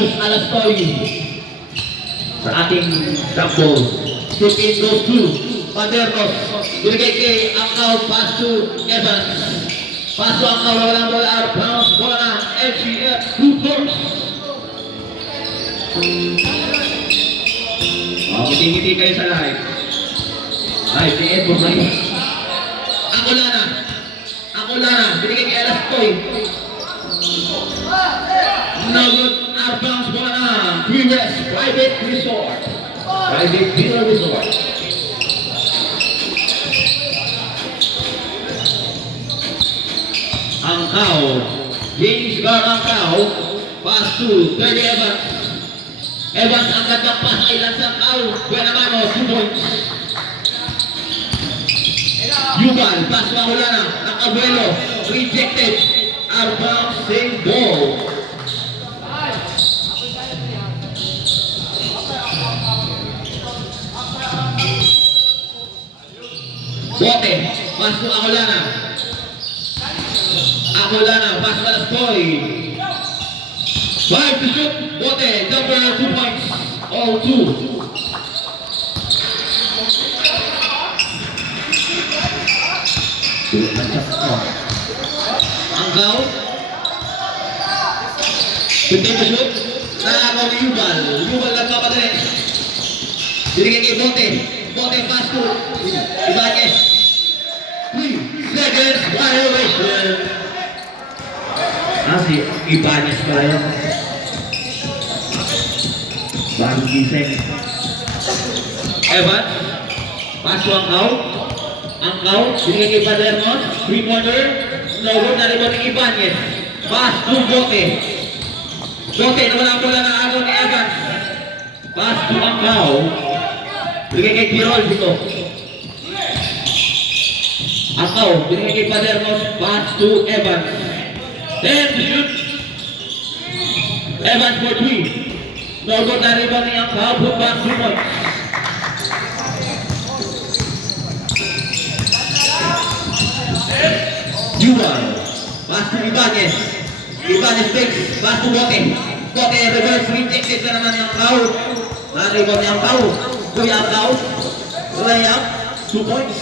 versus Alastoy sa ating sample. Between those two, Padernos, binigay kay Angkaw, pass to Evans. Pass to Angkaw, wala bola, bounce, bola na, FCF, Hoopers. Ngiti-ngiti kayo sa live. Live, ni Edward Reyes. Ako Lana, binigay kay Alastoy. No good, outbounds bola na, Three West, Private Resort. Private Villa Resort. Angkaw, James Gar Angkaw, pass to Terry Evans. Evans angkat ng pass ay lansang Angkaw, buena mano, 2 points. Yuval, pass na hula na, Abuelo, rejected, outbound, save ball. Bote, pass to Aholana. Pass to Alastoy. 5 to shoot, Bote, number 2 points, all 2. Angkaw. 15 to shoot, nakakaw ni Yuval. Yuval nagpapadali. Binigay kay Bote. Bote, pass to Ibanez. 3 seconds, violation. Si Ibanez pala yun. Bagong gising. Evans, pass to Angkaw. Angkaw, binigay kay Padernos. 3-pointer, no good na rin ni Ibanez. Pass to Bote. Bote, nawala ang bola ng agaw ni Evans. Pass to Angkaw. Binigay kay Tirol dito. Angkaw, binigay kay Padernos. Pass to Evans. 10 to shoot. Evans for 3. No good na rin ni Angkaw. Put back 2 points. Yuval, pass to Ibanez. Ibanez takes, pass to Bote. Bote, reverse, rejected na naman yung Angkaw. Naribon yung Angkaw. Kuya Angkaw. Layup, 2 points.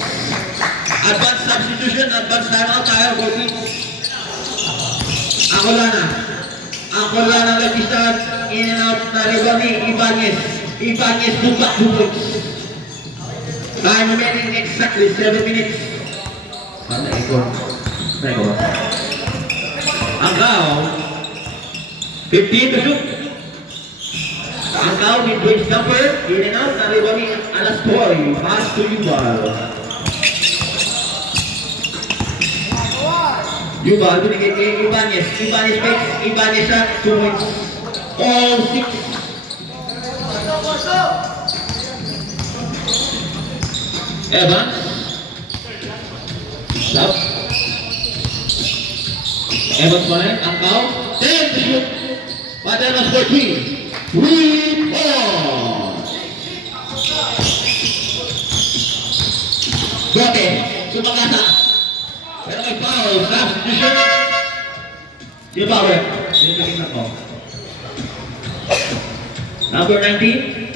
Advanced substitution, advanced timeout tayo, 14. Ako Lana nag-start, in and out, naribon ni Ibanez. Ibanez, put back 2 points. Time remaining exactly 7 minutes. Ano ito? Angkaw, 15 to shoot. Angkaw, mid-range jumper, in and out, naribon ni Alastoy. Pass to Yuval. Yuval, binigay kay Ibanez. Ibanez takes, Ibanez shot, 2 points. All 6. Evans. Stop. Evans pa rin, Angkaw. 10 to shoot. Padernos for 3. 3 points. Bote, sumakasa. Pero may foul, substitution. Sino ba, Web? Sino tingin na ko? Number 19.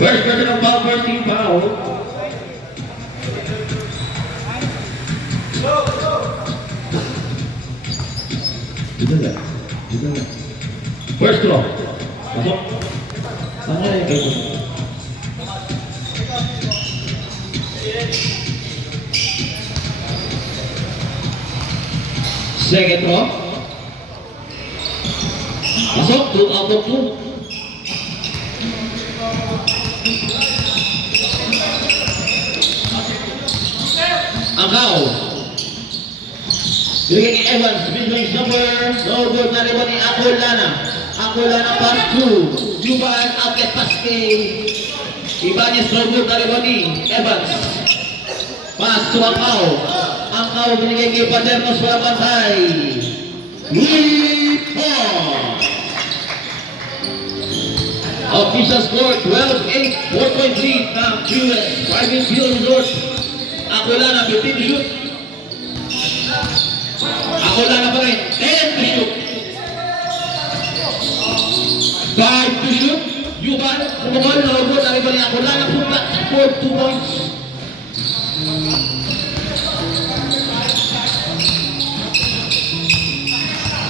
First personal foul, first team foul. First throw. Masuk. Mana yang kayak gitu? Second throw. Masuk. 2 out of 2. Angkaw. Binigay kay Evans, mid-range number, no good na rin ni Akolana. Akolana pass to Yuval, outlet pass kay Ibanez, no good na rin ni Evans. Pass to Angkaw. Angkaw binigay kay Padernos, wala bantay. 3 points. Official score 12-8, 4-point lead ng QS Private Villa Resort. Akolana 15 to shoot. Akolana pa rin 10 to shoot. 5 to shoot. Yuban, kumukol, nalugod, nakibal niya. Wala na punta. Score 2 points.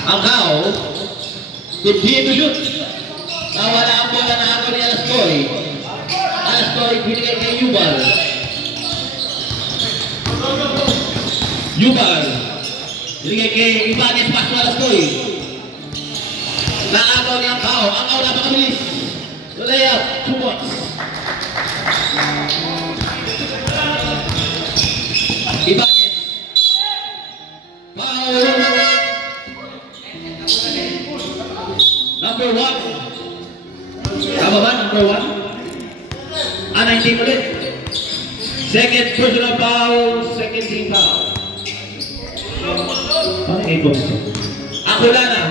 Ang Kao, continue to shoot. Nawala ang bola na ako ni Alastoy. Alastoy, binigay kay Yuban. Yuban, binigay kay Ibanez, pass to Alastoy. Nakagaw niya ang Kao. Ang Kao napakabilis. The layup, 2 points. Ibanez. Foul. Number 1. Tama ba? Number 1? 19 ulit. Second personal foul. Second team foul. Paano 8 points? Ako lang na.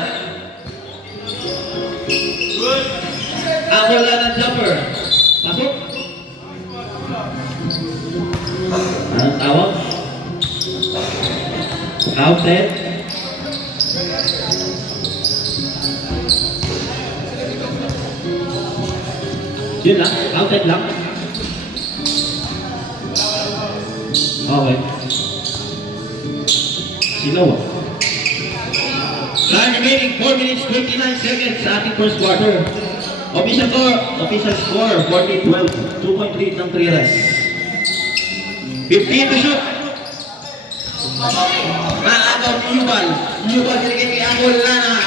Ako lang ng jumper. Pasok. Anong tawag? Counted. Yun lang. Counted lang. Okay. Silaw ah. Time remaining 4 minutes 29 seconds sa ating first quarter. Official score 40-12. 2 point lead ng Trias. 15 to shoot. Naagaw ni Yuval. Yuval sinigay kay Angol Lana.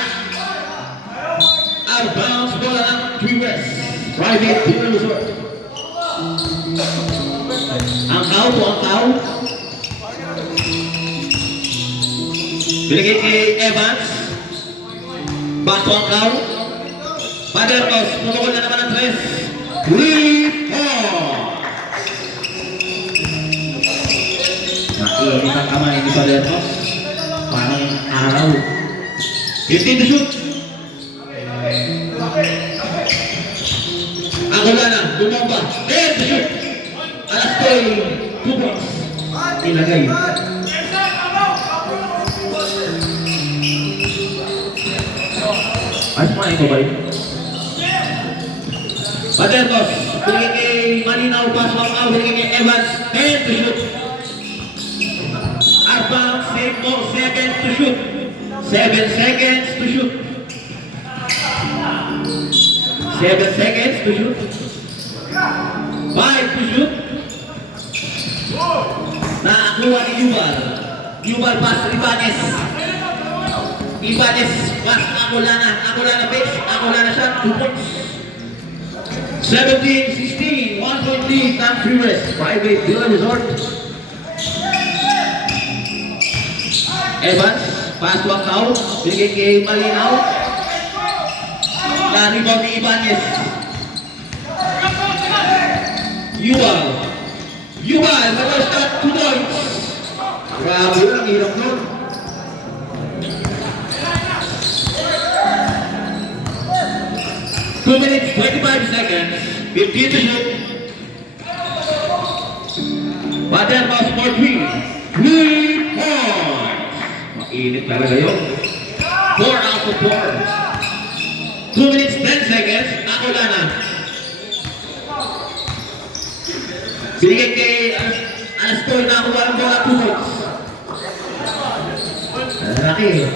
Out bounce bola ng Trias. Private Dinner Resort. Ang Kao po ang Kao. Binigay kay Evans. Bato ang Kao. Padernos, pumukul na naman ang 3. 3-4. Nakiinit ang kamay ni Padernos. Parang araw. 15 to shoot. Angolana, bumomba. 10 to shoot. Alastoy, 2 points. Ilagay. Ayos mo ito ba yun? Padernos, binigay kay Malinaw, pass walk out, binigay kay Evans, 10 to shoot. Arbang, save mo, 7 to shoot. 7 seconds to shoot. 7 seconds to shoot. 5 to shoot. Nakakuha ni Yuval. Yuval pass, Ibanez. Ibanez pass, Angolana base, Angolana shot, 2 points. 17-16, 1 point lead ng Trias. Private Dinner Resort. Evans, pass to Angao, binigay kay Malinaw. Na-rebound ni Ibanez. Yuval, first shot, 2 points. Grabe yun, ang hirap nun. Two minutes, 25 seconds, 15 to shoot. Padernos for 3. 3 points. Mainit talaga yun. 4 out of 4. 2 minutes, 10 seconds. Angolana. Binigay kay Alastoy na ako walang bola 2 points. Laki.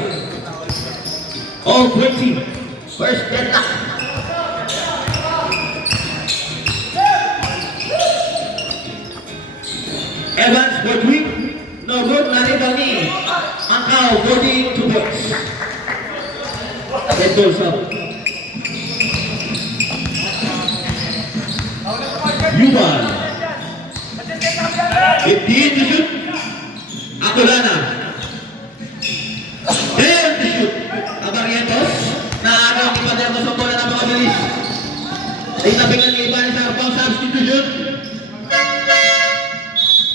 All 20. First deadlock. Evans for 3. No good. Narito ni Angao 42 points. Red ball sub. Yuval. 15 to shoot. Angolana. 10 to shoot. Abarrientos. Naagaw ni Padernos ang bola ng mga bilis. Itabingan ni Ibanez sa pang substitution.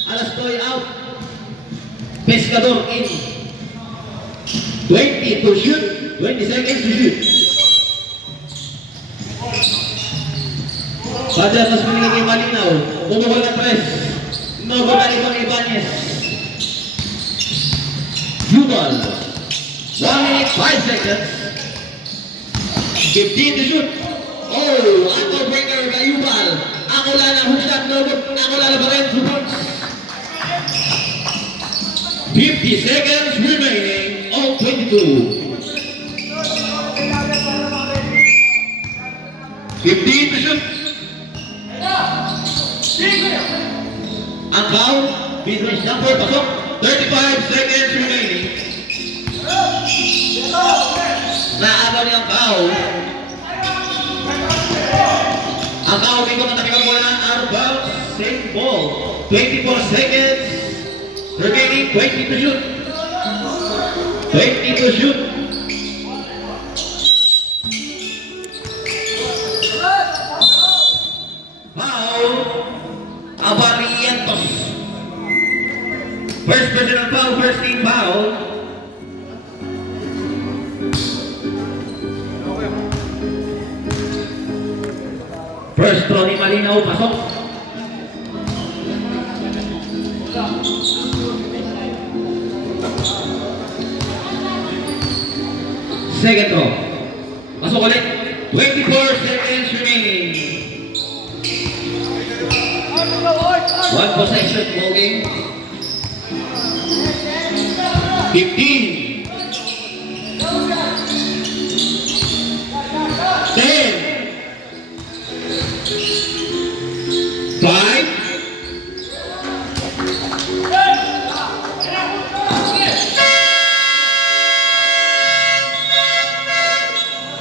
Alastoy out. Pescador in. 20 to shoot. 20 seconds to shoot. Padernos binigay kay Malinaw. Bumukol ng press. No good na rin kong Ibanez. Yuval. 1 minute 5 seconds. 15 to shoot. Oh, ankle breaker by Yubal. Ako lang ang hook shot, no good. Ako lang ang barren, 2 points. 50 seconds remaining on 22. 15 to shoot. Ang foul, mid-range jumper, pasok. 35 seconds remaining. Naagaw niya ang foul. Ang foul dito natakang mula out of bounds. Same ball. 24 seconds remaining. 20 to shoot. 20 to shoot. Foul. Abarientos. First personal foul, first team foul. First throw ni Malinaw, pasok. Second throw. Pasok ulit. 24 seconds remaining. One possession ball game. 15. 10. 5.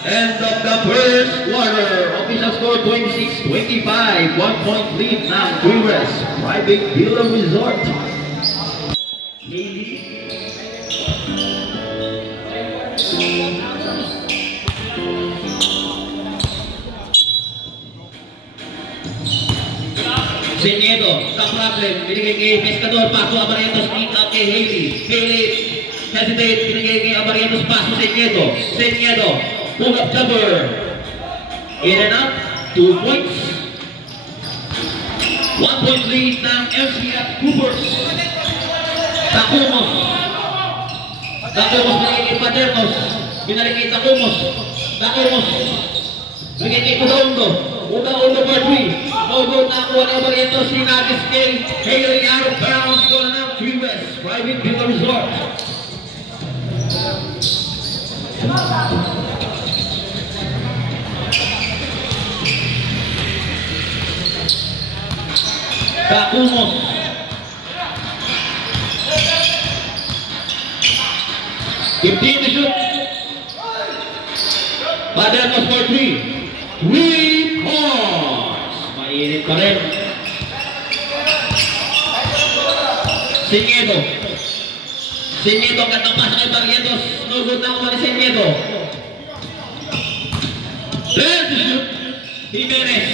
End of the first quarter. Official score 26-25. 1 point lead ng Brewers Private Builder Resort. Seniedo, the problem, binigay kay Pescador, paso Abarientos, pick up kay Haley. Haley, hesitate, binigay kay Abarientos, paso Seniedo. Seniedo, pull up jumper. In and out, 2 points. 1 point lead ng MCF Coopers. Tacumos. Tacumos binigay kay Paternos. Binalik kay Tacumos. Tacumos. Binigay kay Udaondo. Udaondo for 3. No good na kuha ng Barrientos. Sinagis kay Haley out of bounds. Kuha ng 3 West Private Builder Resort. Tacumos. Fifteen to shoot. Paternos for 3. 3 points. Mainit pa rin. Seniedo. Seniedo, gandang pasa kay Barrientos. No good na kuha ni Seniedo. 10 to shoot. Jimenez.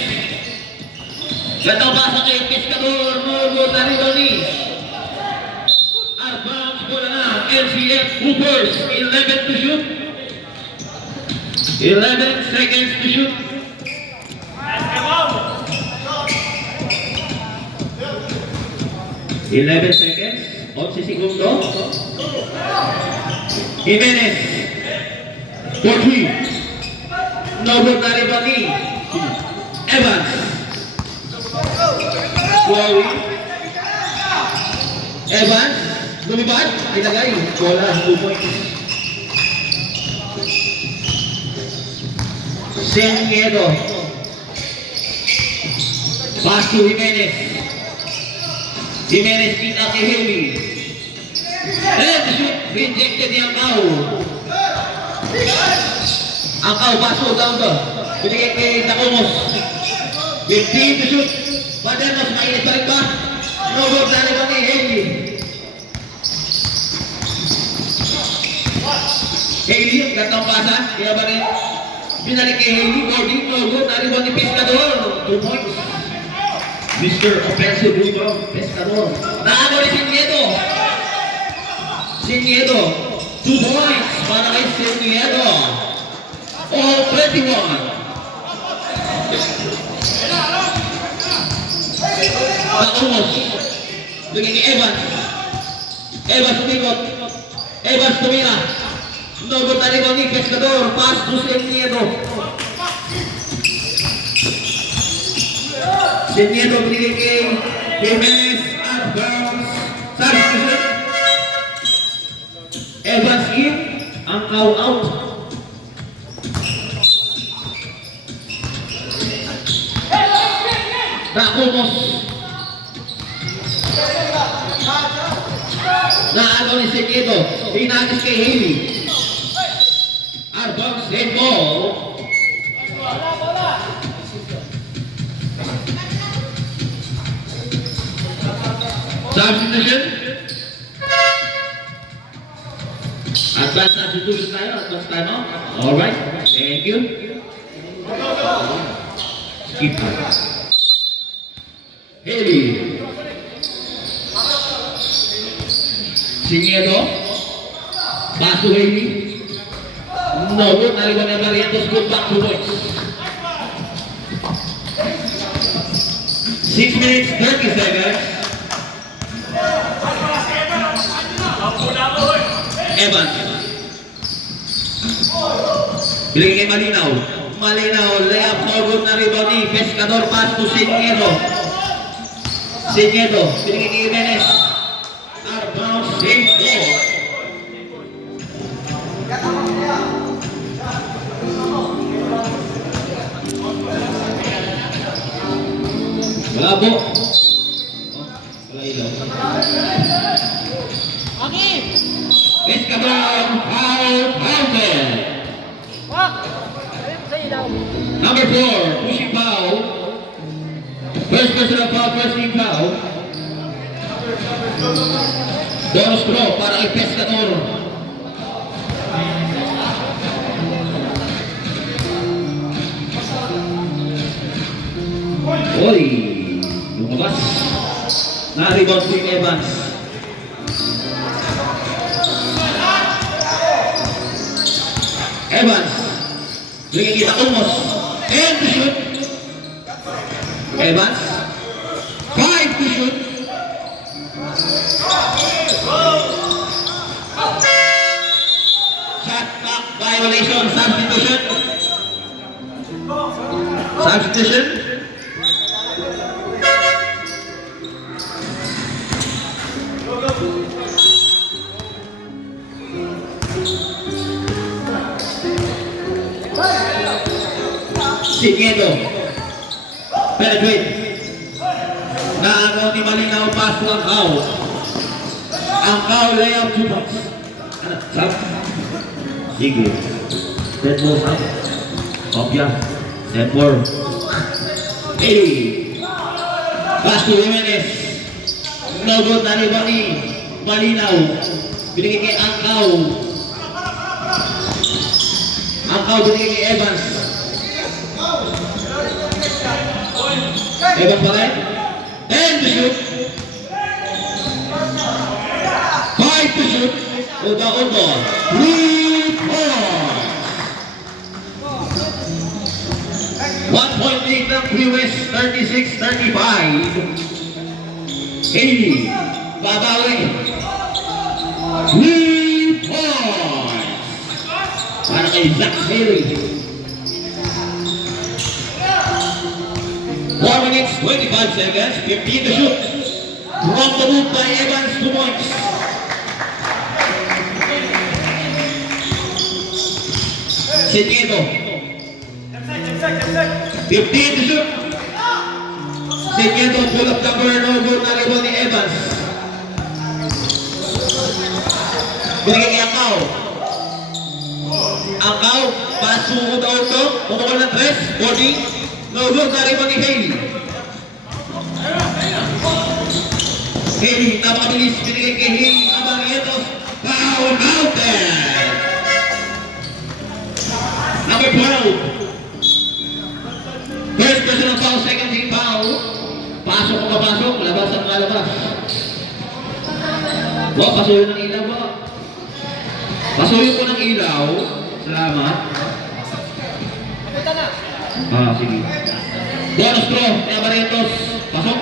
Gandang pasa kay Pescador. No good na rin ni. Outbounds bola na. LCF Coopers. 11 to shoot. 11 seconds to shoot. 11 seconds. 11 segundo. Jimenez. 4-3. No good na rin ni Evans. Chloe. Evans. Lumipad. Ilagay. Bola. 2 points. Seniedo. Pass to Jimenez. Jimenez pick up kay Haley. And the shoot. Rejected niya ang Kao. Ang Kao paso down to. Binigay kay Tacumos. 15 to shoot. Paternos, mainit pa rin ba? No good na rin ba ni Haley? Haley, ang gandang pasa. Kaya ba rin? Binalik kay Haley. Boarding, no good na rin ba ni Pescador? 2 points. Mr. Offensive Rebound, Pescador. Naano rin Seniedo. Seniedo. 2 points para kay Seniedo. All 21. Tacumos. Bigay ni Evans. Evans tumikot. Evans tumira. Nogo tayo ni Pescador. Pass to Seniedo. Seniedo binigay kay Jimenez at bounce. Substitution. Evans in. Ang cow out. Nakumos. Naagaw ni Seniedo. Pinagis kay Haley. Arbang save ball. Substitution. Advance substitution tayo. Advance time out. Alright. Thank you. Skip. Haley. Seniedo. Pass to Haley. No good. Naliwan na Barrientos. Good back to points. 6 minutes, 30 seconds. Evans. Bilagay kay Malinaw. Malinaw. Layup. No good na rebound ni Pescador. Pass to Seniedo. Seniedo. Bilagay kay Jimenez. Arbang save ball. Wala po. Wala ilaw. Pescador, foul. Number 4, pushing foul. First personal foul, first team foul. Bonus throw para kay Pescador. Oy, lumabas. Na-rebound si Evans. Evans. Bigyan kita Umos. And to shoot. Evans. 5 to shoot. Shot clock violation. Substitution. Substitution. Seniedo. Penetrate. Naagaw ni Malinaw. Pass to ang cow. Ang cow layup 2 points. Sab. Sige. Dead ball sab. Kopya. Dead ball. Hey. Pass to Jimenez. No good na rebound ni Malinaw. Binigay kay ang cow. Ang cow binigay kay Evans. Evans pa rin. And to shoot. 5 to shoot. Uda-uda. 3 points. 1 point lead ng Pre-West. 36-35. Haley. Babawi. 3 points. Para kay Zach Haley. 4 minutes, 25 seconds, 15 to shoot. From the move by Evans, 2 points. Seniedo. 15 to shoot. Seniedo, pull up number, no good na rebound ni Evans. Binigay kay Angkaw. Angkaw, pass to Uda-Udo, pumukol ng 3, 40. No good na rebound ni Haley. Haley, napakabilis. Binigay kay Haley. Barrientos. Foul mountain. Number 12. First personal foul, second team foul. Pasok o papasok, labas ang mga labas. Wow, pasuyo ng ilaw ba? Pasuyo ko ng ilaw. Salamat. Sige. Bonus throw, kaya Barrientos. Pasok.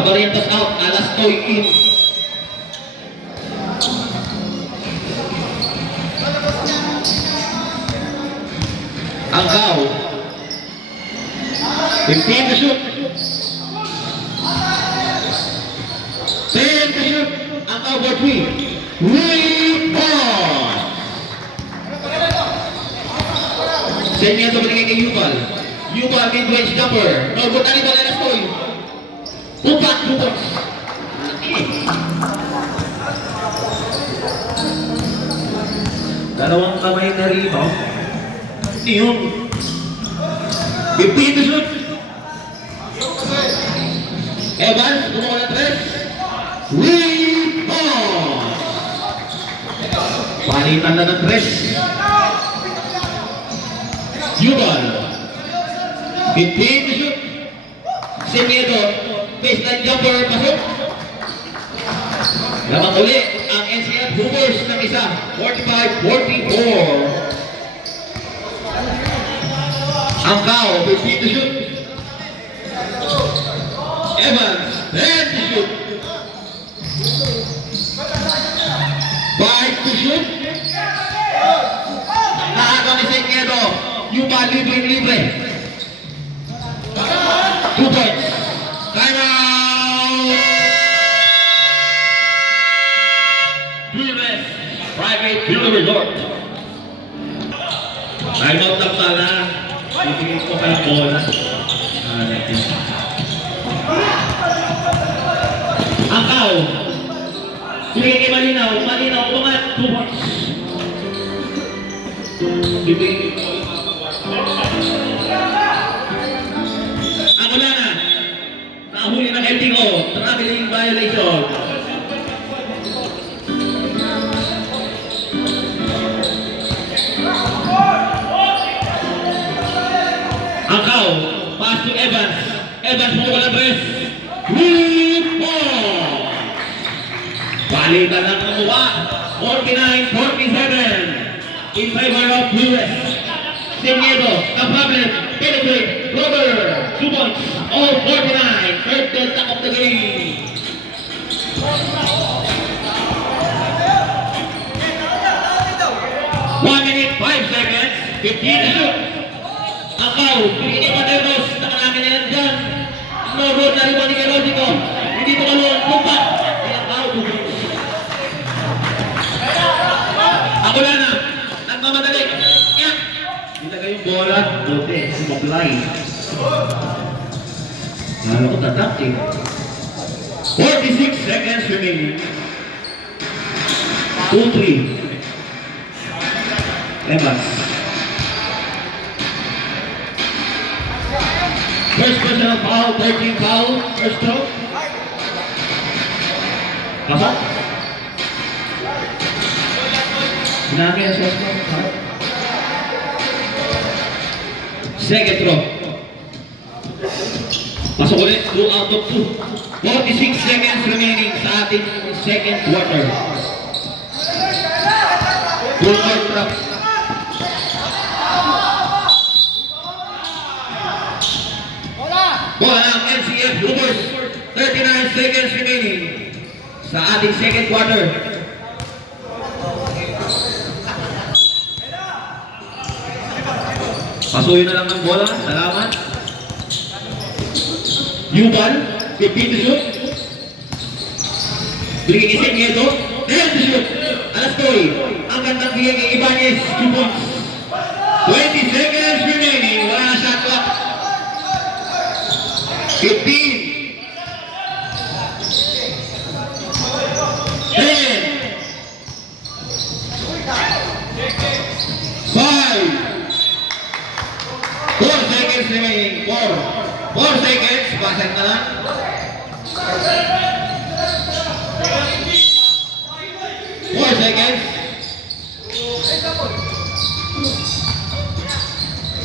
Barrientos out, Alastoy in. Angkaw. 15 to shoot. 10 to shoot. Angkaw for 3. Rebound. Sarmiento binigay kay Yubal. Yubal mid-range jumper. No good na rin ba na Stoy? Upat. Dalawang kamay na rebound. Hindi yun. 15 to shoot. Evans, kumuha na 3. Rebound. Palitan na ng 3. Yubal. 15 to shoot. Sarmiento. Baseline jumper. Pasok. Lamang ulit ang NCF Boomers ng isa. 45-44. Angkaw, 15 to shoot. Evans, 10 to shoot. 5 to shoot. Nakagawa ni Sarmiento. Yubal libre. 2 points. Time out! Pures Private Field Resort. Time out lang pala. Ibigay ko kayo bola. Angkaw. Ibigay kay Malinaw. Umangat. 2 points. Ibigay ko. Ako na. Nakahuli ng LTO. Traveling violation. Angkaw, pass to Evans. Evans mo wala press. Rebound. Balikan lang ang mukha. 49-47 in favor of US. Sarmiento, a problem. Penetrate. Robert. 2 points. All 49. Third delta of the game. One minute, 5 seconds. 15 to shoot. Angkaw, pinigay pa Devos. Nakarami na yan dyan. No good na rin ni Kerosico. Hindi ko maluwag. Kumpat. Angkaw, 2 points. Ako na. Nagmamadali. Yan. Ilagay yung bola. Dote. Sumablay. Lalo ko tatak eh. 46 seconds remaining. 2-3. Evans. First personal foul, 13 foul, first stroke. Pasok. Sinabi ang first stroke. Second throw. Pasok ulit, 2 out of 2. 46 seconds remaining sa ating second quarter. Full court trap. Bola ng NCF Boomers. 39 seconds remaining sa ating second quarter. Pasuyo na lang ng bola. Salamat. Yubal, 15 to shoot. Bigay kay Sarmiento, 10 to shoot. Alastoy, ang gandang bigay kay Ibanez, 2 points. 20 seconds remaining, wala na shot clock. 15. 10. 5. 4 seconds remaining, 4 seconds, basag na lang. 4 seconds.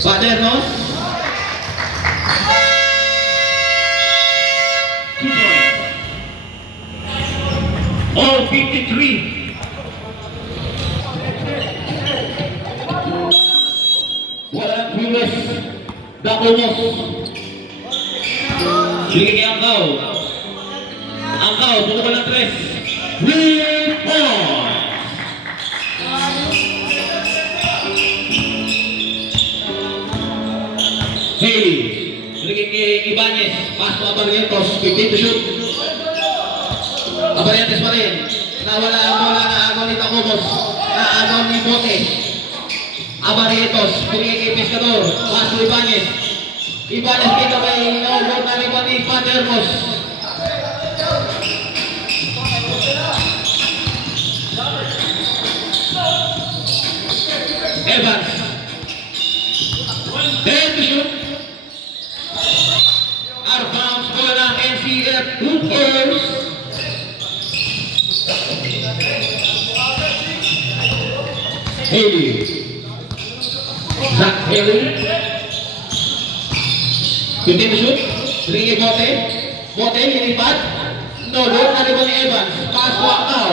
Padernos. 2 points. All 53. Walang Pures. Dakunos. Sige kay Angkaw. Angkaw, bumaba ng 3. Rebound. Haley. Binigay kay Ibanez. Pass to Abarientos. 15 to shoot. Abarientos pa rin. Nawala ang bola na agaw ni Tacomos. Na agaw ni Bote. Abarientos. Binigay kay Pescador. Pass to Ibanez. Ibanez kita may no-goal na rin ni Patermos. Evans. Then to shoot. Out of bounds. Bola ng NCF Hoopers. Haley. Zach Haley. 15 to shoot. Ringi Bote. Bote, lilipat. No, doon na rin ni Evans. Pass to Angkaw.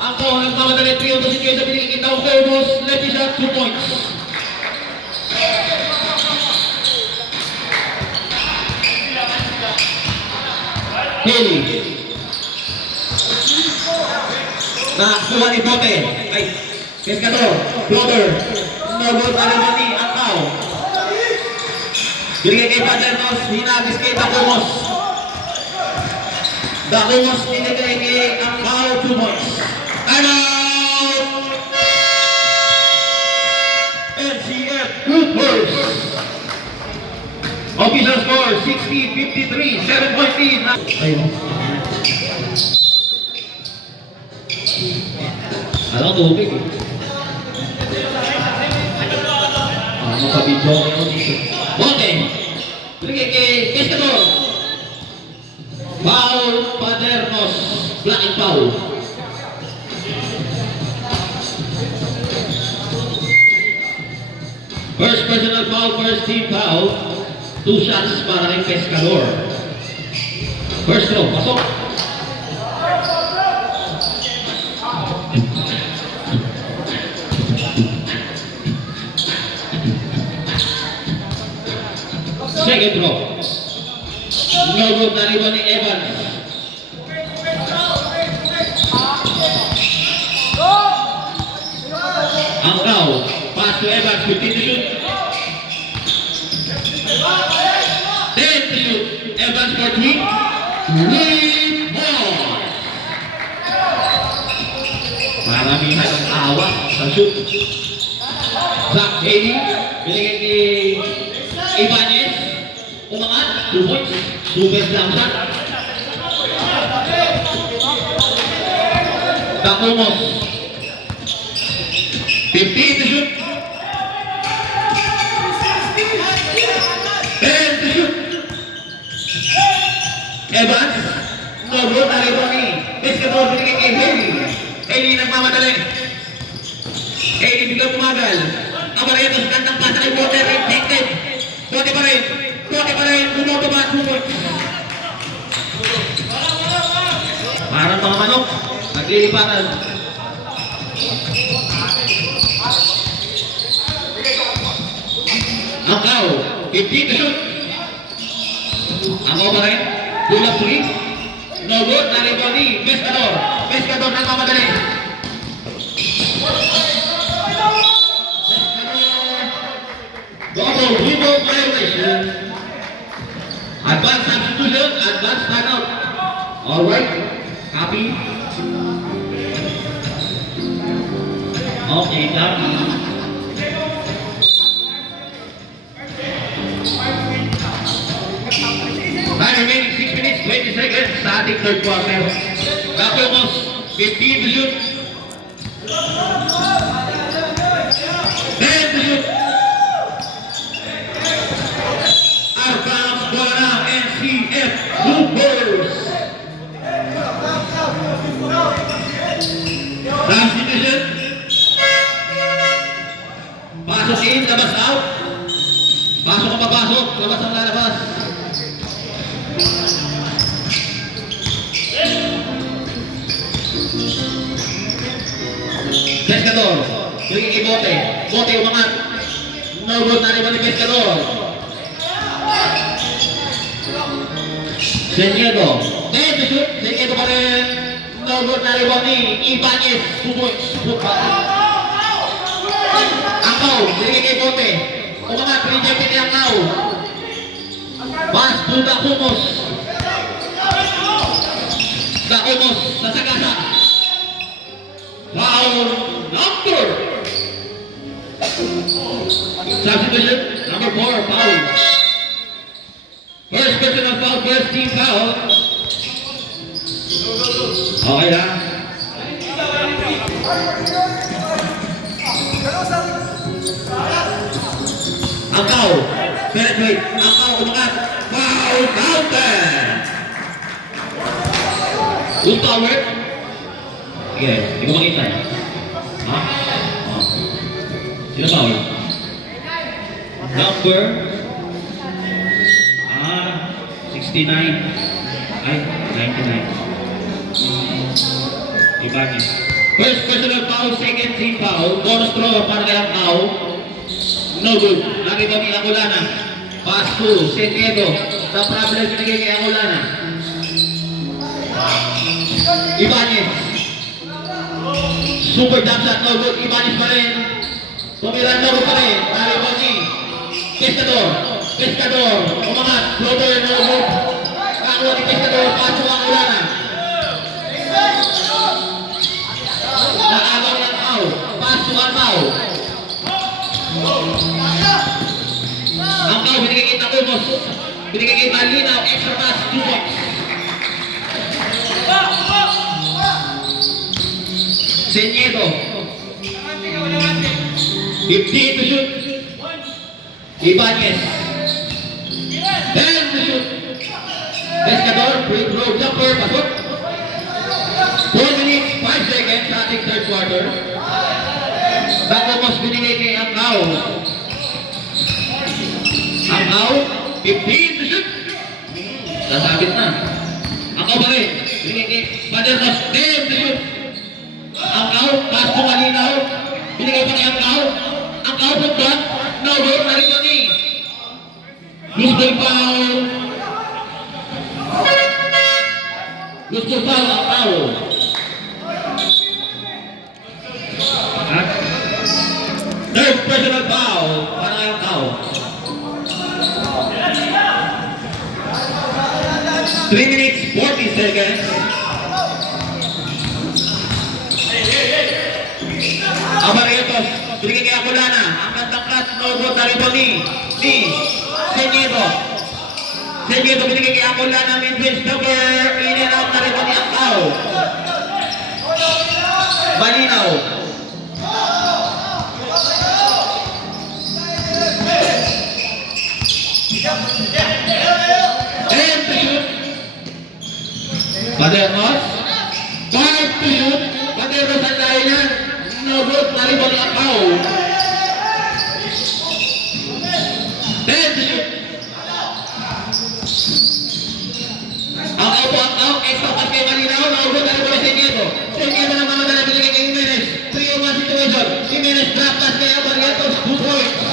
Angkaw ang nagmamadali. 3 to 6 sa binigay kita. Fairmos. Left is at 2 points. Haley. Nakakuha ni Bote. Ay, Pescador. Floater. No, doon na rin ni Angkaw. Binigay kay Paternos, hinagis kay Tacomos. Tacomos binigay kay Angkaw 2 points. Time out! NCF Hoopers. Official score 60-53, 7-point lead. Ayun. Alam ko, tubig eh. Makabidyo ko dito. Bote. Binigay kay Pescador. Foul Paternos. Black and foul. First personal foul, first team foul. 2 shots para kay Pescador. First throw, pasok. Second throw. No good na rin ni Evans. Angkaw. Pass to Evans. 15 to shoot. 10 to shoot. Evans for 3. Lead ball. Maramihan ang awa sa shoot. Zach Haley. Binigay kay Ibanez. Umangat, 2 points, 2 best lang shot. Tacomos. 15 to shoot. 10 to shoot. Evans. No good na rin ni Pescador binigay kay Haley. Haley nagmamadali. Haley biglang tumagal. Abarientos kantang pasa kay Bote. Rejected. Bote pa rin. Bote pa rin. Bumoto ba? 2 points. Parang mga manok. Naglilipatan. Angkaw. 15 to shoot. Angkaw pa rin. Pull up 3. No good. Narito ni Pescador. Pescador nagmamadali. Double rebound violation. Advanced substitution, advanced timeout. Alright, copy. Okay, copy. Time remaining 6 minutes, 20 seconds sa ating third quarter. Tacomos, 15 to shoot. 10 to shoot. NCF Hoopers. Substitution. Pasok in, labas out. Pasok ang papasok, labas ang lalabas. Pescador. Bigay kay Bote. Bote umangat. No good na rin ni Pescador. Seniedo. Then to shoot. Seniedo pa rin. No good na rin ni Ibanez. 2 points. Angkaw. Bigay kay Bote. Umangat. Rejected ni Angkaw. Pass to Dakumos. Dakumos sa sagasa. Foul number. Substitution number 4, foul. First personal foul, first team foul. Okay na. Angkaw, penetrate, Angkaw umangat, foul counter. Good tower. Sige, hindi ko makita. Ha? Oh. Sino foul? Number 69. Ay, 99. Iba niya. First personal foul, second team foul. Bonus throw para kay Angkaw. No good. Nakita ni Akulana. Pass to San Diego. Sa problem pinagay kay Akulana. Ibanez. Super jump shot. No good. Ibanez pa rin. Tumira no good pa rin. Nariboni. Pescador. Pescador. Umangat. Floater. No good. Kakuha ni Pescador. Pass to Akulana. Naagaw ng Angkaw. Pass to Angkaw. Angkaw, binigay kay Dakumos. Binigay kay Malinaw. Extra pass, 2 points. Seniedo. 15 to shoot. Ibanez. 10 to shoot. Pescador, free throw jumper, pasok. 4 minutes, 5 seconds sa ating third quarter. Dakumos binigay kay Angkaw. Angkaw, 15 to shoot. Sasabit na. Angkaw pa rin. Binigay kay Padernos, 10 to shoot. Angkaw, pass to Malinaw. Binigay pa kay Angkaw. Angkaw, pagbuhat. No good, narito ni. Gusto foul. Gusto foul, Angkaw. Third personal foul para kay Angkaw. 3 minutes, 40 seconds. Abarietos, binigay kay Akulana. Ang kantangkat, no good na rito ni Seniedo. Seniedo binigay kay Akulana. Mid-range number, in and out na rito ni Angkaw. Malinaw. And to shoot. Padernos. 5 to shoot. Padernos ang layo niya. No good. Narito ni Angkaw. 10 to shoot. Angkaw po, Angkaw. Extra pass kay Malinaw. No good. Narito ni Seniedo. Seniedo na mga dala binigay kay Jimenez. 3-1 situation. Jimenez drop pass kay Abarietos. 2 points.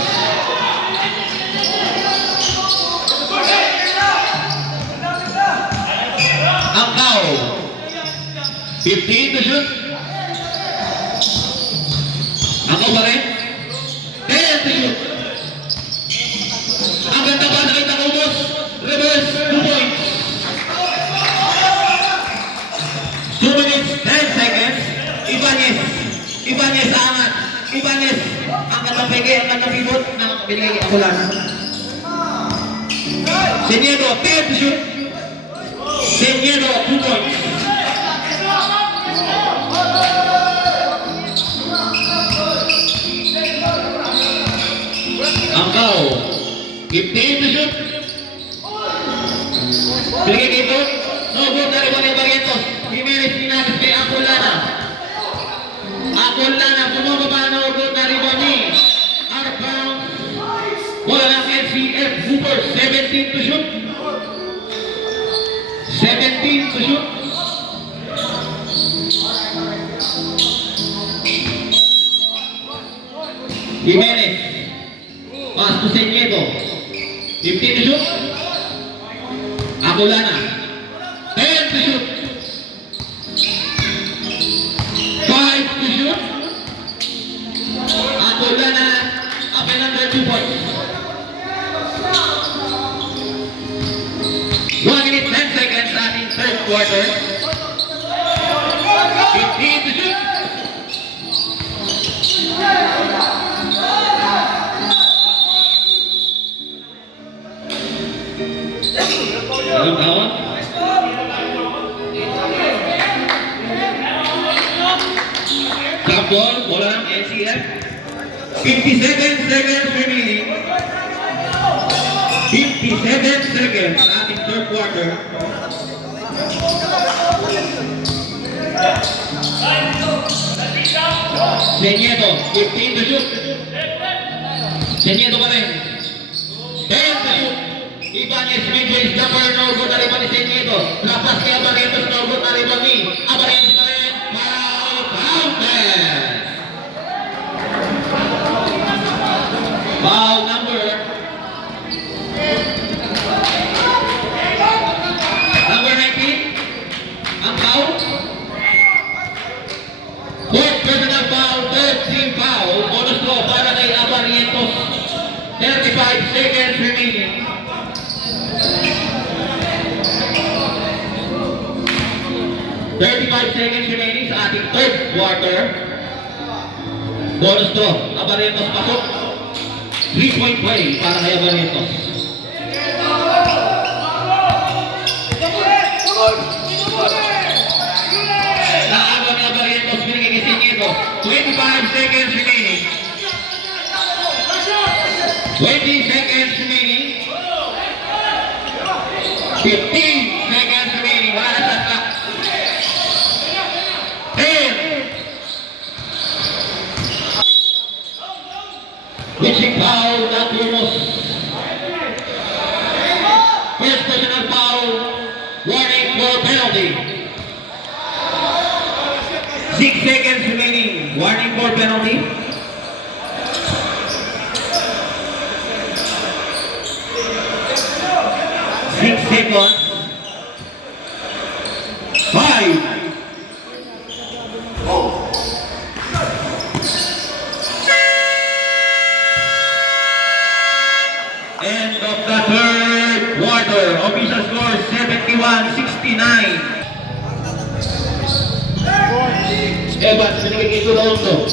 Angkaw. 15 to shoot. Angkaw pa rin. 10 to shoot. Ang ganda pa nakita ko, boss. Reverse, 2 points. 2 minutes, 10 seconds. Ibanez. Ibanez sa angat. Ibanez. Ang ganda peke, ang ganda pivot. Ang binigay ako lang. Seniedo, 10 to shoot. Seniedo, 2 points. Angkaw, 15 to shoot. Binigay dito. No good na rin ni Barrientos. Jimenez pinagis kay Akulana. Akulana, bumababa. No good na rin ni Arpound. Wala ng NCF Hooper, 17 to shoot. 17 to shoot. Jimenez. Pass to Seniedo. 15 to shoot. Akulana. 10 to shoot. 5 to shoot. Akulana. Up and under 2 points. 57 seconds remaining. 57 seconds sa ating third quarter. Senieto, 15 to shoot. Senieto pa rin. 10 to shoot. Ibanez mid-range jumper, no good na rin pa ni Senieto. Lapas kay Abarrientos, no good na rin pa ni Abarrientos pa rin. Foul counted. Foul number 19. Ang foul. Fourth personal foul, third team foul. Bonus ko para kay Abarrientos. 35 seconds remaining. Seconds remaining sa ating third quarter. Bonus to. Abarrientos pasok. 3-point play para kay Abarrientos. Naaga ni Abarrientos, binigay kay Senieto. 25 seconds remaining. 20 seconds remaining. 15 seconds remaining. Wala na sa 10. Pitching foul, not Lumos. First personal foul, warning for penalty. 6 seconds remaining, warning for penalty. 6 seconds. 5. End of the third quarter. Official score 71-69. Evans, binigay kay Alonso.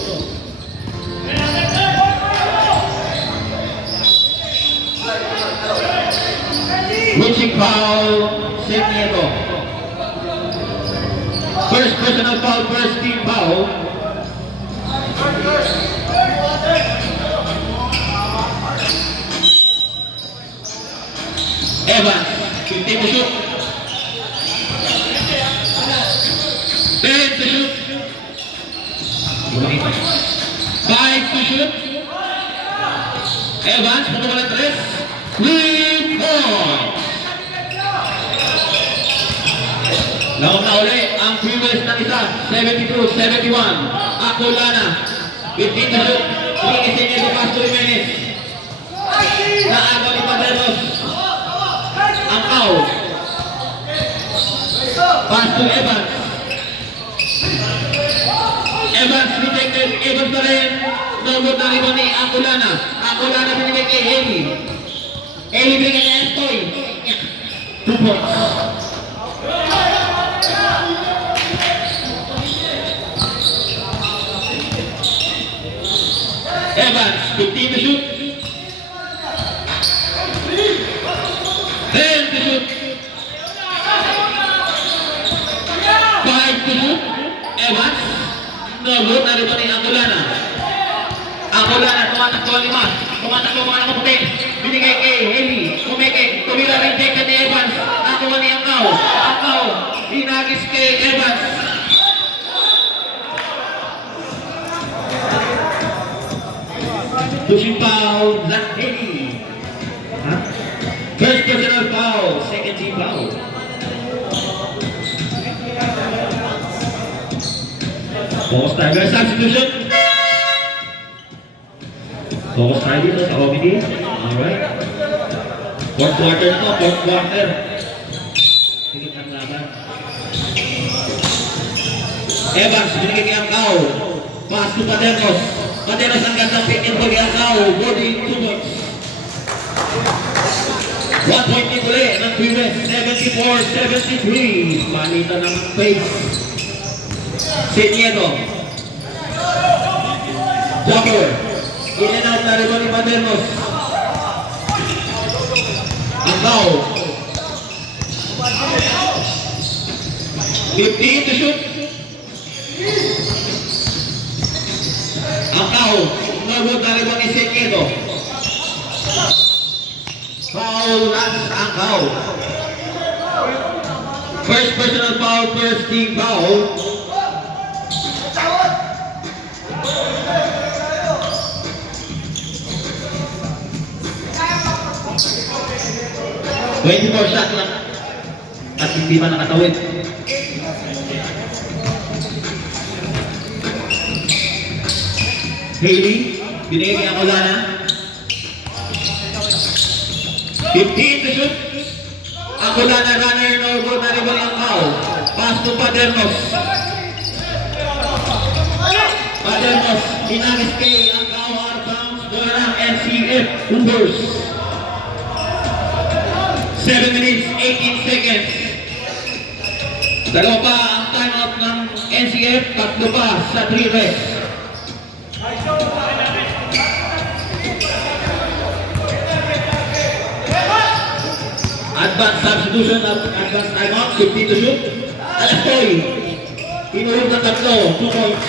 Reaching foul, Senieto. First personal foul, first team foul. Evans, 15 to shoot. 10 to shoot. 5 to shoot. Evans, patuloy 3. 3 points. Laon na uli ang previous ng isa, 72-71. Akulana, 15 to shoot. Linis niya sa past 2 minutes. Naagaw ni Paderos. Ang foul. Pass to Evans. Evans rejected. Evans na rin. Nagod na rin ni Akulana. Akulana binigay kay Eli. Eli binigay kay Estoy. 2 points. Evans, 15 to shoot. 10 to shoot. 5 to shoot. Evans. Nagod na rito ni Akulana. Akulana, tumatakbo ang 5. Tumatakbo mga nakaputi. Binigay kay Heli. Kumeke. Tumira rejected ni Evans. Nakuha ni Angkaw. Angkaw. Hinagis kay Evans. Pushing foul, not Heli. First personal foul, second team foul. Focus Tiger substitution. Focus tayo dito sa comedy. Alright. Fourth quarter na to, fourth quarter. Higit ang laban. Evans, binigay kay Angkaw. Pass to Paderos. Paderos ang gandang pick and roll kay Angkaw. Body 2 points. 1 point din ulit ng previous 74-73. Malita ng pace. Senieto. Jumper. In and out na rin ni Paderos. Angkaw. 15 to shoot. Angkaw. Nagod na rin ni Seniedo. Foul, Lance Angkaw. First personal foul, first team foul. Twenty-four shot lang. At hindi man nakatawid. Haley, binigay kay Acolana. 15 to shoot. Acolana runner, no good na rin ang foul. Pass to Padernos. Padernos, inagis kay ang foul out of bounds. Doon ang NCF Ubers. 7 minutes, 18 seconds. Dalawa pa ang timeout ng NCF, tatlo pa sa 3 rest. Advanced substitution of advanced timeout, 15 to shoot. Alastoy, pinulog ng tatlo, 2 points.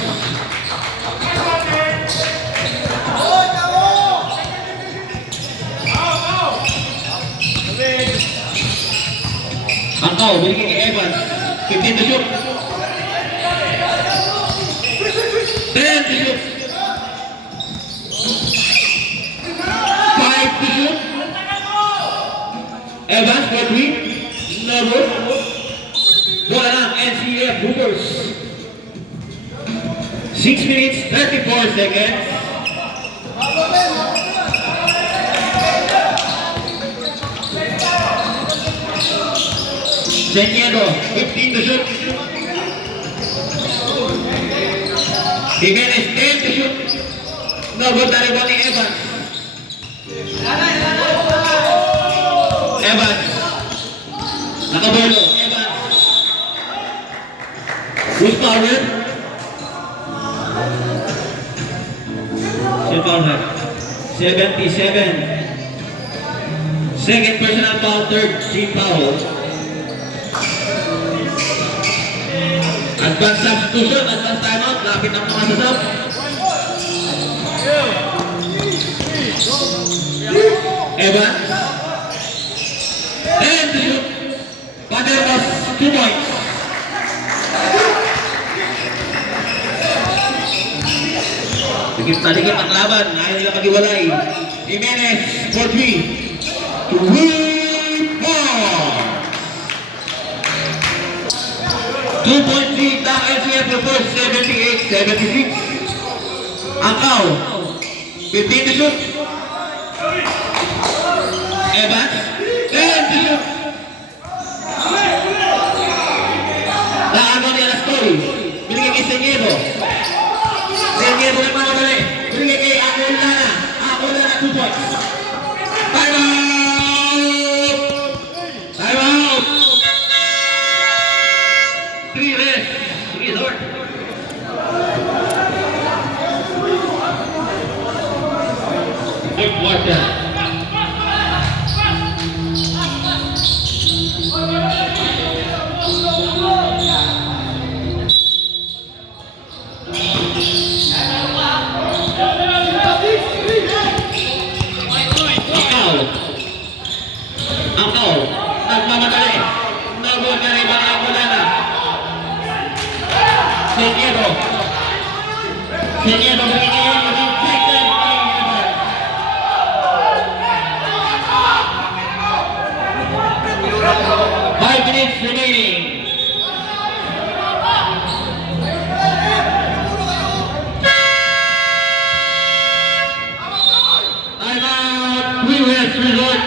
Angkaw, binigay kay Evans, 15 to shoot. 10 to shoot. 5 to shoot. Evans for 3. No good. Bola ng NCF Hoopers. 6 minutes, 34 seconds. Seniedo, 15 to shoot. Jimenez, 10 to shoot. No good na rin ni Evans. Evans. Nakabolo. Evans. Who's power? Si power. 77. Second personal foul, third team foul. Advanced substitution, advanced timeout, lapit ang mga sasab. Evans. And to shoot. Padernos, 2 points. Dikit ang laban, ayaw nila mag-iwalay. Jimenez for 3. 3 points. 2-point lead ng NCF Reverse, 78-76. Angkaw, 15 to shoot. Evans, 10 to shoot. Naano ni Alastoy, binigay kay Seniedo. Seniedo na mga mali, binigay kay Acolana. Acolana, 2 points. Time out! Time out! 3 rest, resort. Third quarter. Angkaw, nagmamadali. Nagod na rin ba ni Acolana? Seniedo. Seniedo, binigay yun. Rejected by Evans. 5 minutes remaining. Time out. We rest resort.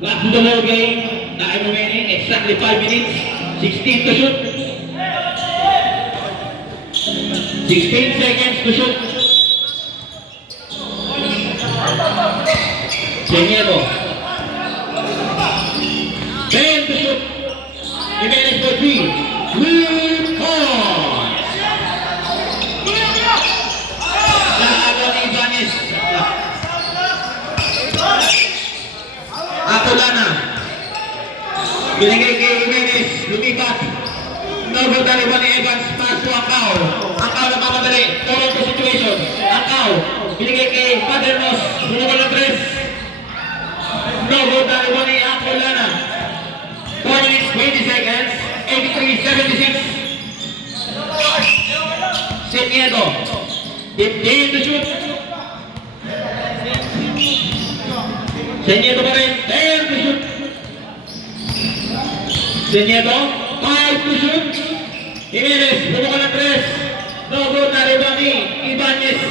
Back to the whole game. Time remaining, exactly 5 minutes. 16 to shoot. 16 seconds to shoot. Señero. 10 to shoot. Jimenez for 3. Lead on. Nakagawa ni Ibanez. Atolana. Binigay kay Jimenez. Lumipat. Nagutan iba ni Evans. Pass to Angkao. Angkao na mamadali. Toronto situation. Angkao. Binigay kay Padernos. Bumukal ng 3. Nagutan iba ni Atolana. 4 minutes, 20 seconds. 83-76. Senieto. 15 to shoot. Senieto pa rin. 10 to shoot. Senieto. 5 to shoot. Jimenez. Bumukal ng 3. No good na rebound ni Ibanez.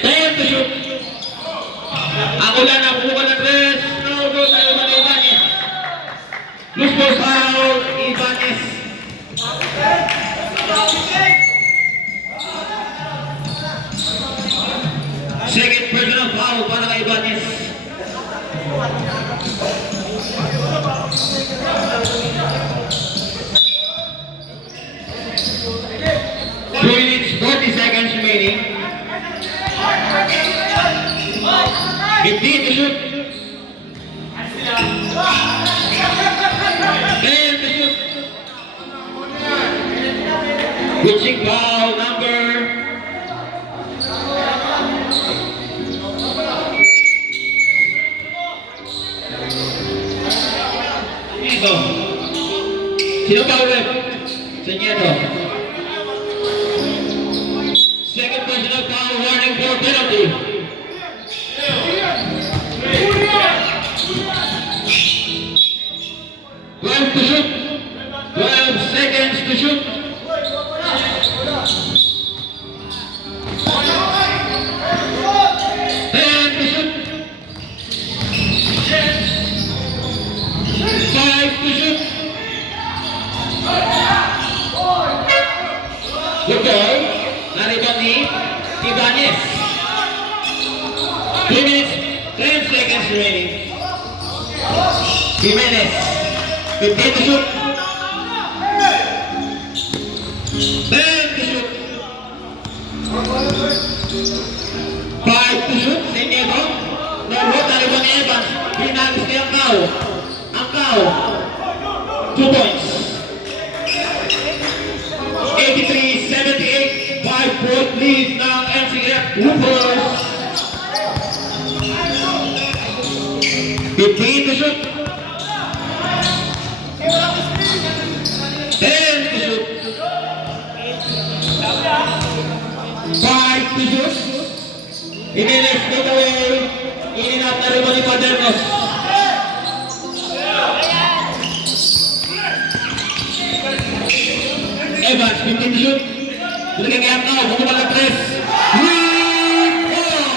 10 to shoot. Ako lang na bumukal ng 3. No good na rebound ni Ibanez. Loose ball foul. Ibanez. Second personal foul para kay Ibanez. Two minutes, 40 seconds remaining. 15 to shoot. 10 to shoot. Pitching foul number. Ito. Sino pa ulit? Senieto. Second personal foul, warning for penalty. 12 to shoot. 12 seconds to shoot. 10 to shoot. 5 to shoot. Good ball. Narito ni Ibanez. 3 minutes, 10 seconds remaining. Jimenez. 15 to shoot. 10 to shoot. 5 to shoot. Senieto. Nalot na rebound ni Evans. Pinalis ni Angkao. Angkao. 2 points. 83-78. 5-point lead ng NCF Hoopers. 15 to shoot. 10 to shoot. 5 to shoot. Jimenez take away. In and out na rin mo ni Padernos. Evans, 15 to shoot. Binigay kay Angkao. Bumukal ng 3. Lead on.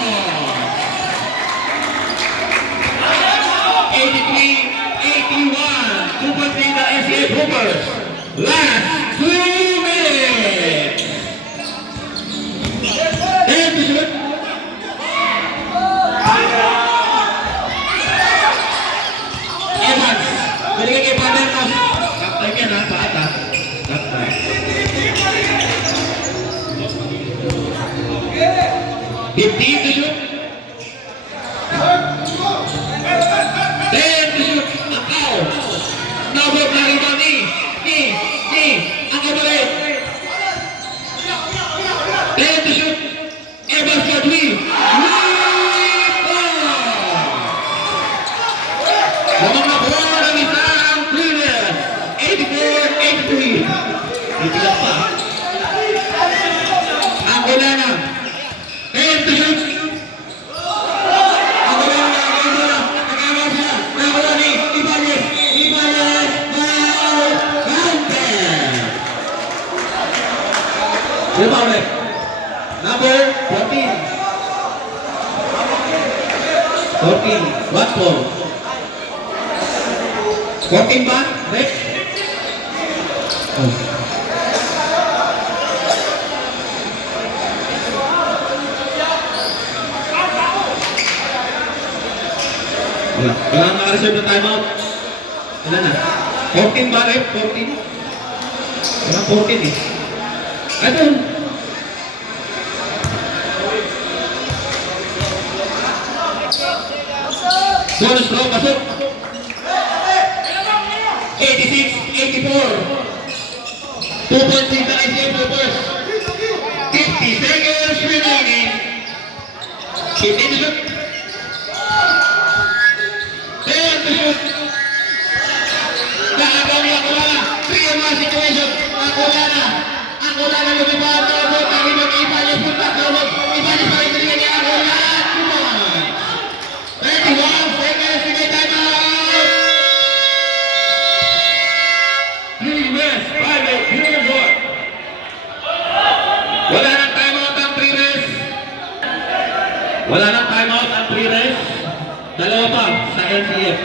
83-81. 2.3 na NCF Hoopers. Last 2 minutes. 10 to shoot. Evans. Binigay kay Padernos. Kaptay yan ha. Paata. Kaptay. 15 to shoot. 10 to shoot. Angkao. Nabot na rebound ni 14, 1-4. 14 ba? Rep? Oh. Wala naka-reserve na timeout. Wala na. 14 ba, Rep? 14? Wala 14 eh. Ano? Bonus throw, pasok. 86-84. 2.3 na ICM Troopers. 50 seconds remaining. 15 to shoot. 10 to shoot. Nakagaw niya ako na. 3-1 situation. Ako na lumipad. Ang ibang iba niya punta. Iba niya pa rin binigyan niya ako na. 31 seconds to get time out. 3 minutes, 5-8, Union Board. Wala nang timeout ang 3 minutes. Wala nang timeout ang 3 minutes. Dalawa pa sa NCF.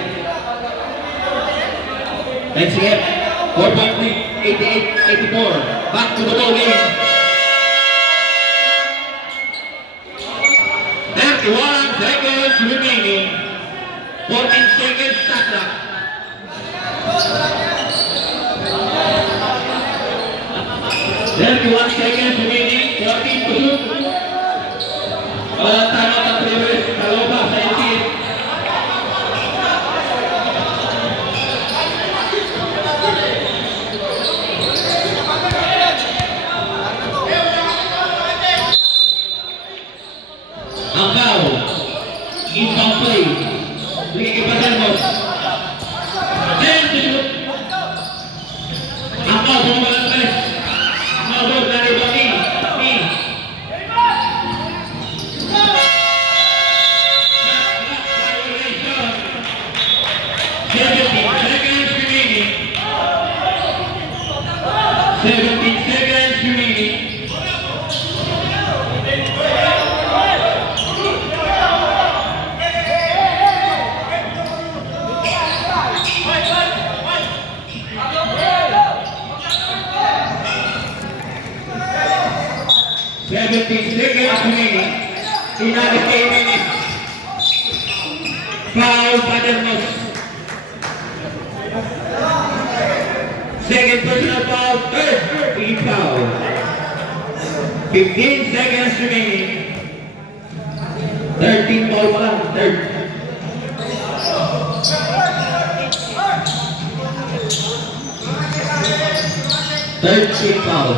NCF, 4.3, 88-84. Back to the ball game. 31 seconds remaining. 14 seconds shot clock. 31 seconds remaining. 14 to shoot. Walang timeout ang Brewers. Dalawa pa sa NCF. Ang foul. Inbound play. Bigay kay Paternos. 10 to shoot. Ang foul sa mga tres. Mabot na rin ba ni? 17 seconds remaining. Inabot kay Menes. Foul Paternos. Second personal foul, third team foul. 15 seconds remaining. Third team foul pa lang, third. Third team foul.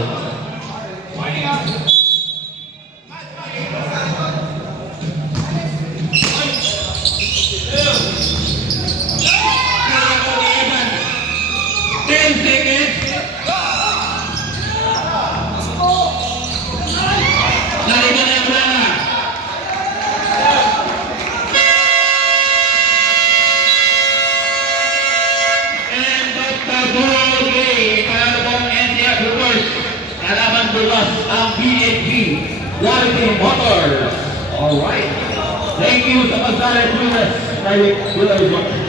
Ang BNP Quality Motors. Alright. Thank you sa pagdala ng Private Dealers.